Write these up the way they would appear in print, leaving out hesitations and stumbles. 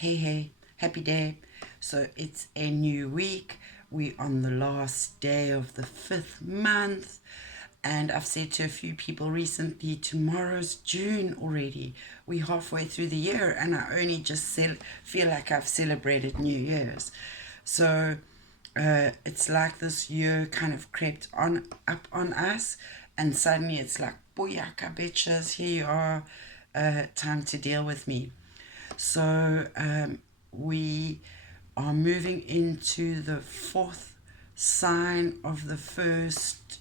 Hey, happy day. So it's a new week. We on the last day of the 5th month. And I've said to a few people recently, tomorrow's June already. We're halfway through the year and I only just feel like I've celebrated New Year's. So it's like this year kind of crept on up on us, and suddenly it's like, booyaka bitches, here you are, time to deal with me. So we are moving into the fourth sign of the first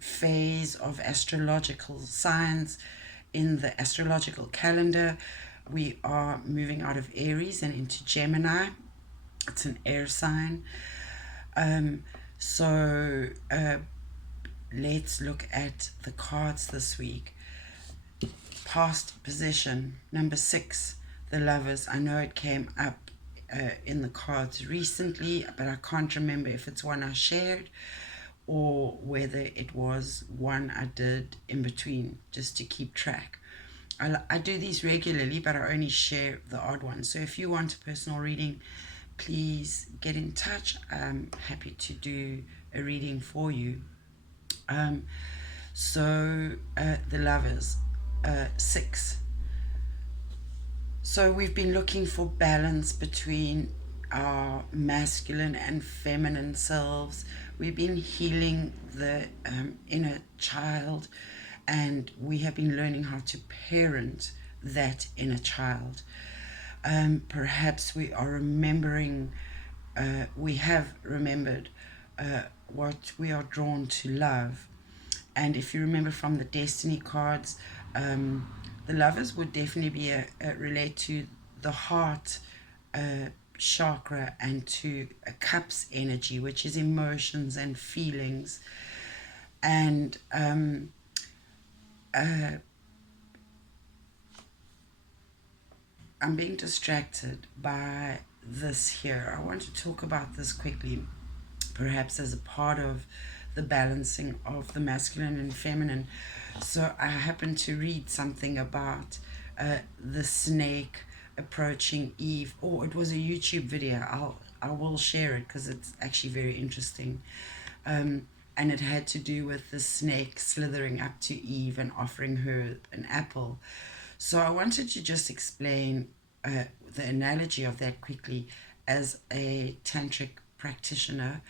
phase of astrological signs in the astrological calendar. We are moving out of Aries and into Gemini. It's an air sign. Um, so let's look at the cards this week. Past position, number 6, the Lovers. I know it came up in the cards recently, but I can't remember if it's one I shared or whether it was one I did in between, just to keep track. I do these regularly, but I only share the odd ones. So if you want a personal reading, please get in touch. I'm happy to do a reading for you. The Lovers, 6. So we've been looking for balance between our masculine and feminine selves. We've been healing the inner child, and we have been learning how to parent that inner child. Perhaps we are remembering, we have remembered what we are drawn to love. And if you remember from the destiny cards, the Lovers would definitely be relate to the heart chakra and to a Cups energy, which is emotions and feelings. And I'm being distracted by this here. I want to talk about this quickly, perhaps as a part of the balancing of the masculine and feminine. So I happened to read something about the snake approaching Eve, or it was a YouTube video. I will share it because it's actually very interesting. And it had to do with the snake slithering up to Eve and offering her an apple. So I wanted to just explain the analogy of that quickly as a tantric practitioner.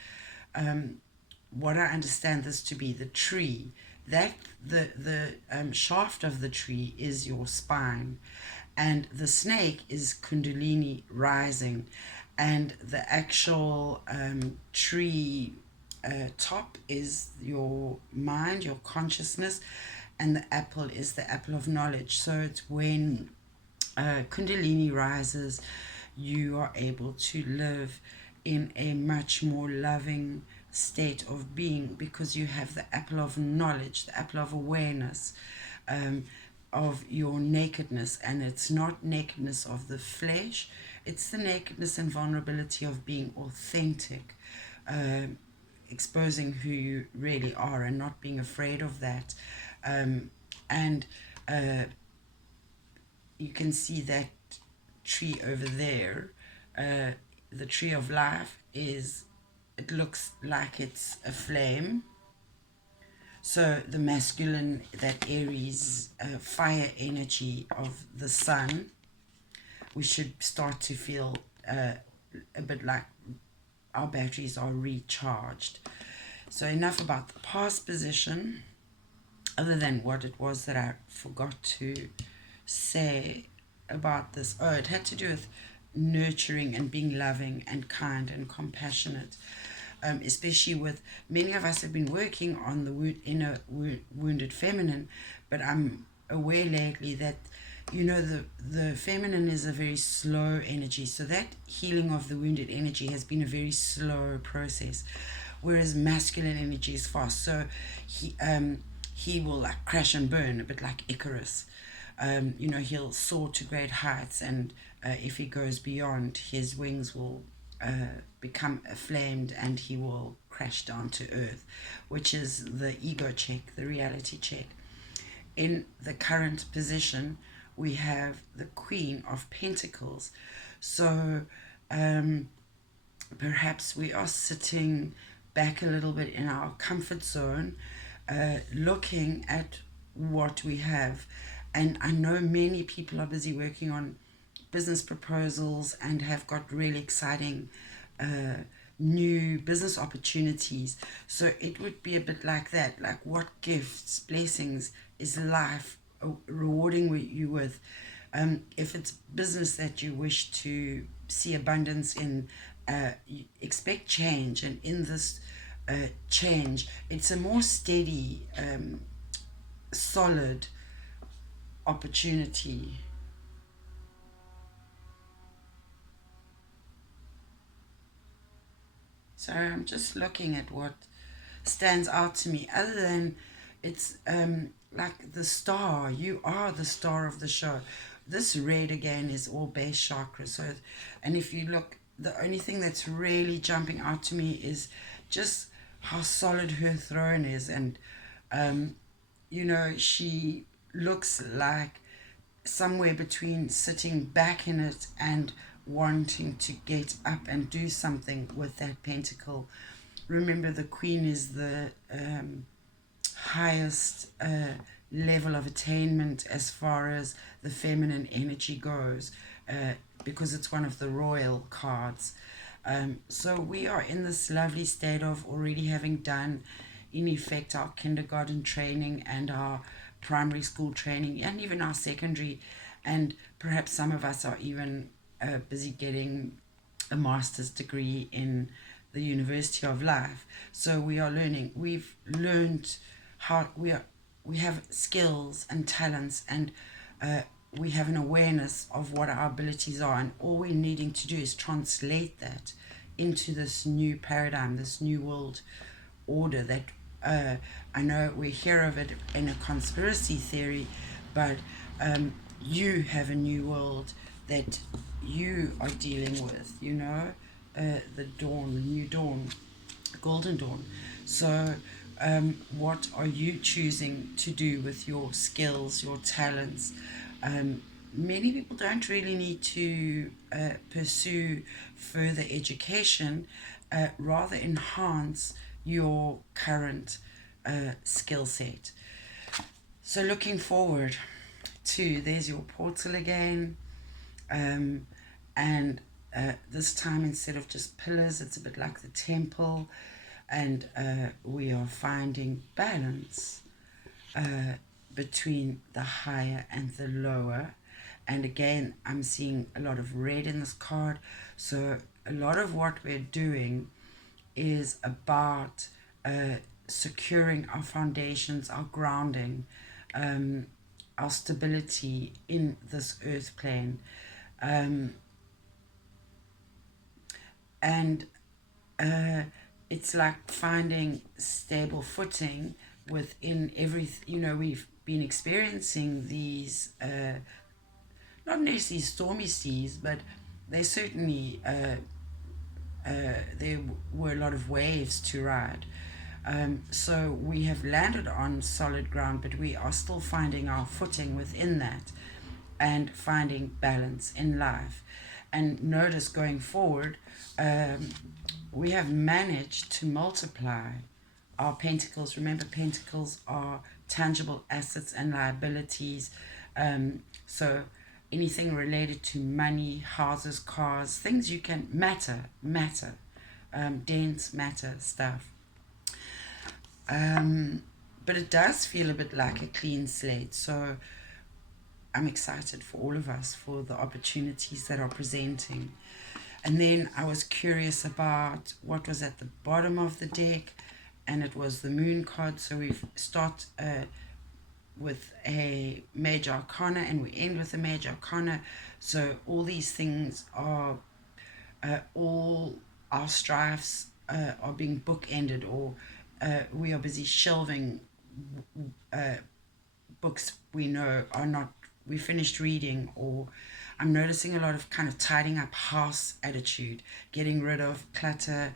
What I understand this to be, the tree, that the shaft of the tree is your spine, and the snake is kundalini rising, and the actual tree top is your mind, your consciousness, and the apple is the apple of knowledge. So it's when kundalini rises, you are able to live in a much more loving state of being, because you have the apple of knowledge, the apple of awareness, of your nakedness. And it's not nakedness of the flesh, it's the nakedness and vulnerability of being authentic, exposing who you really are and not being afraid of that. And you can see that tree over there, the tree of life, it looks like it's a flame. So the masculine, that Aries fire energy of the sun, we should start to feel a bit like our batteries are recharged. So enough about the past position, other than what it was that I forgot to say about this. Oh, it had to do with nurturing and being loving and kind and compassionate. Especially with many of us have been working on the inner wounded feminine, but I'm aware lately that the feminine is a very slow energy, so that healing of the wounded energy has been a very slow process, whereas masculine energy is fast. So he will like crash and burn, a bit like Icarus. He'll soar to great heights, and if he goes beyond, his wings will become aflamed and he will crash down to earth, which is the ego check, the reality check. In the current position, we have the Queen of Pentacles. So um, perhaps we are sitting back a little bit in our comfort zone, looking at what we have. And I know many people are busy working on business proposals and have got really exciting uh, new business opportunities. So it would be a bit like that, like what gifts, blessings is life rewarding you with. If it's business that you wish to see abundance in, you expect change, and in this change, it's a more steady, solid opportunity. So I'm just looking at what stands out to me, other than it's like the star. You are the star of the show. This red again is all base chakra. So, and if you look, the only thing that's really jumping out to me is just how solid her throne is. And um, she looks like somewhere between sitting back in it and wanting to get up and do something with that pentacle. Remember, the queen is the highest level of attainment as far as the feminine energy goes, because it's one of the royal cards. So we are in this lovely state of already having done, in effect, our kindergarten training and our primary school training and even our secondary. And perhaps some of us are even busy getting a master's degree in the University of Life. So we are learning. We've learned how we have skills and talents, and uh, we have an awareness of what our abilities are, and all we're needing to do is translate that into this new paradigm, this new world order that I know we hear of it in a conspiracy theory, but you have a new world that you are dealing with, the dawn, the new dawn, golden dawn. So, what are you choosing to do with your skills, your talents? Many people don't really need to pursue further education, rather enhance your current skill set. So, looking forward to, there's your portal again. Um, and this time, instead of just pillars, it's a bit like the temple, and we are finding balance between the higher and the lower. And again, I'm seeing a lot of red in this card. So a lot of what we're doing is about securing our foundations, our grounding, um, our stability in this earth plane. Um, and it's like finding stable footing within we've been experiencing these not necessarily stormy seas, but they certainly there were a lot of waves to ride. So we have landed on solid ground, but we are still finding our footing within that and finding balance in life. And notice going forward, we have managed to multiply our pentacles. Remember, pentacles are tangible assets and liabilities. So anything related to money, houses, cars, things you can matter, dense matter stuff. But it does feel a bit like a clean slate. So I'm excited for all of us for the opportunities that are presenting. And then I was curious about what was at the bottom of the deck, and it was the moon card. So we start with a major arcana and we end with a major arcana. So all these things are, all our strifes are being bookended, or we are busy shelving books we know are not, we finished reading, or I'm noticing a lot of kind of tidying up house attitude, getting rid of clutter,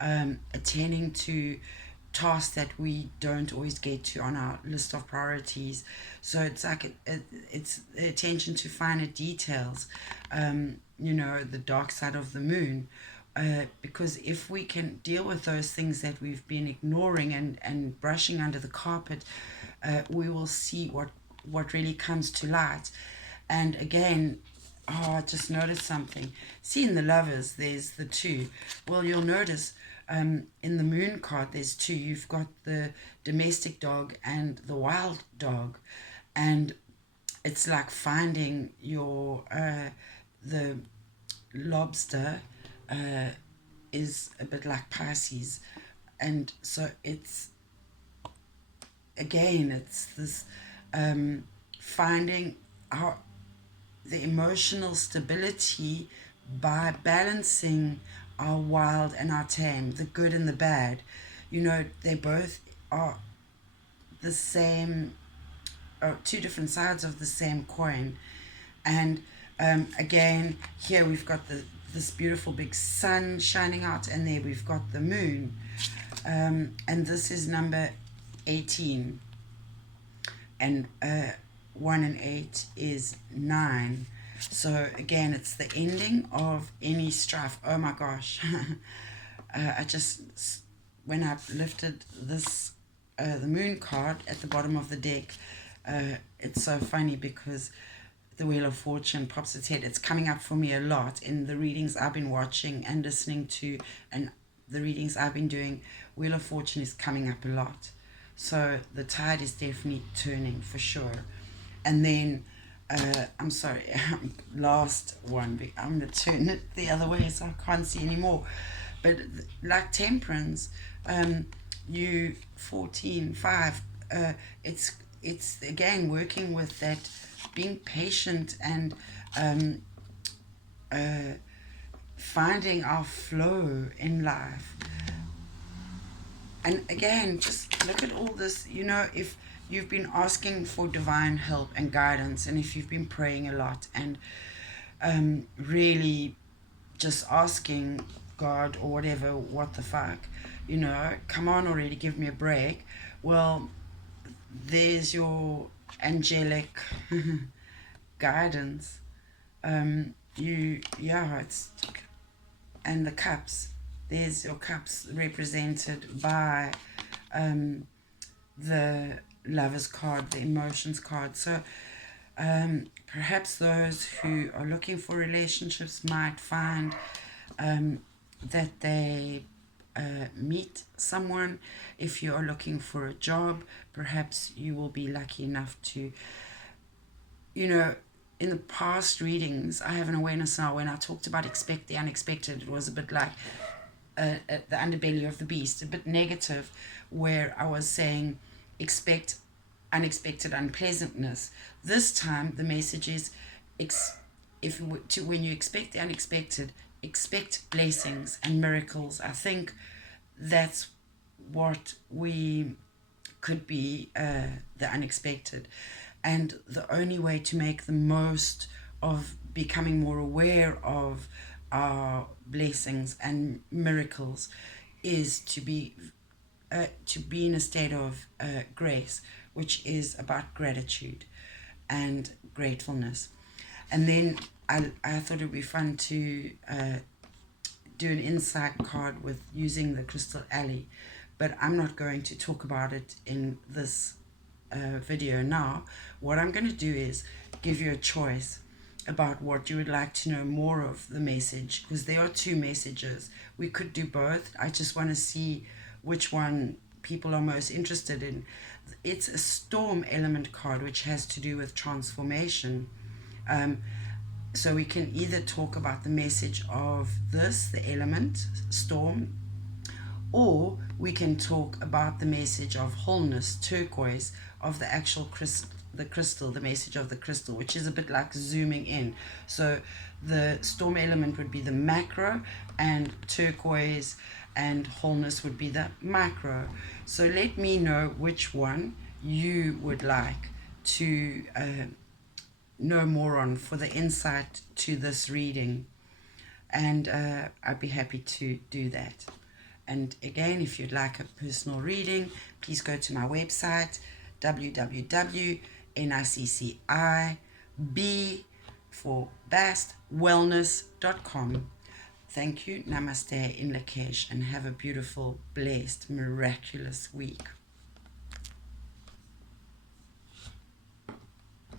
attending to tasks that we don't always get to on our list of priorities. So it's like it's the attention to finer details, the dark side of the moon. Because if we can deal with those things that we've been ignoring and brushing under the carpet, we will see what really comes to light. And again, I just noticed something. See, in the lovers, there's the two. Well, you'll notice in the moon card, there's two. You've got the domestic dog and the wild dog. And it's like finding your, the lobster is a bit like Pisces. And so it's, again, it's this finding our the emotional stability by balancing our wild and our tame, the good and the bad. They both are the same, or two different sides of the same coin. And again, here we've got this beautiful big sun shining out, and there we've got the moon. And this is number 18. And 1 and 8 is 9. So again, it's the ending of any strife. Oh my gosh. I just, when I lifted this, the moon card at the bottom of the deck, it's so funny because the Wheel of Fortune pops its head. It's coming up for me a lot in the readings I've been watching and listening to, and the readings I've been doing. Wheel of Fortune is coming up a lot. So the tide is definitely turning for sure. And then, I'm sorry, last one, I'm going to turn it the other way so I can't see anymore. But like Temperance, you 14:5, it's again working with that, being patient and finding our flow in life. And again, just look at all this, if you've been asking for divine help and guidance, and if you've been praying a lot and really just asking God or whatever, what the fuck, come on already, give me a break. Well, there's your angelic guidance. It's, and the cups. There's your cups represented by the Lover's card, the Emotions card. So perhaps those who are looking for relationships might find that they meet someone. If you are looking for a job, perhaps you will be lucky enough to, in the past readings, I have an awareness now, when I talked about expect the unexpected, it was a bit like the underbelly of the beast, a bit negative, where I was saying expect unexpected unpleasantness. This time the message is when you expect the unexpected, expect blessings and miracles. I think that's what we could be, the unexpected. And the only way to make the most of becoming more aware of our blessings and miracles is to be in a state of grace, which is about gratitude and gratefulness. And then I thought it would be fun to do an insight card with using the Crystal Alley, but I'm not going to talk about it in this video now. What I'm going to do is give you a choice about what you would like to know more of the message, because there are two messages. We could do both. I just want to see which one people are most interested in. It's a storm element card, which has to do with transformation. So we can either talk about the message of this, the element, storm, or we can talk about the message of wholeness, turquoise, of the actual crystal, the message of the crystal, which is a bit like zooming in. So the storm element would be the macro, and turquoise and wholeness would be the micro. So let me know which one you would like to know more on for the insight to this reading, and I'd be happy to do that. And again, if you'd like a personal reading, please go to my website, www.niccib for bestwellness.com. Thank you. Namaste in Lakesh, and have a beautiful, blessed, miraculous week.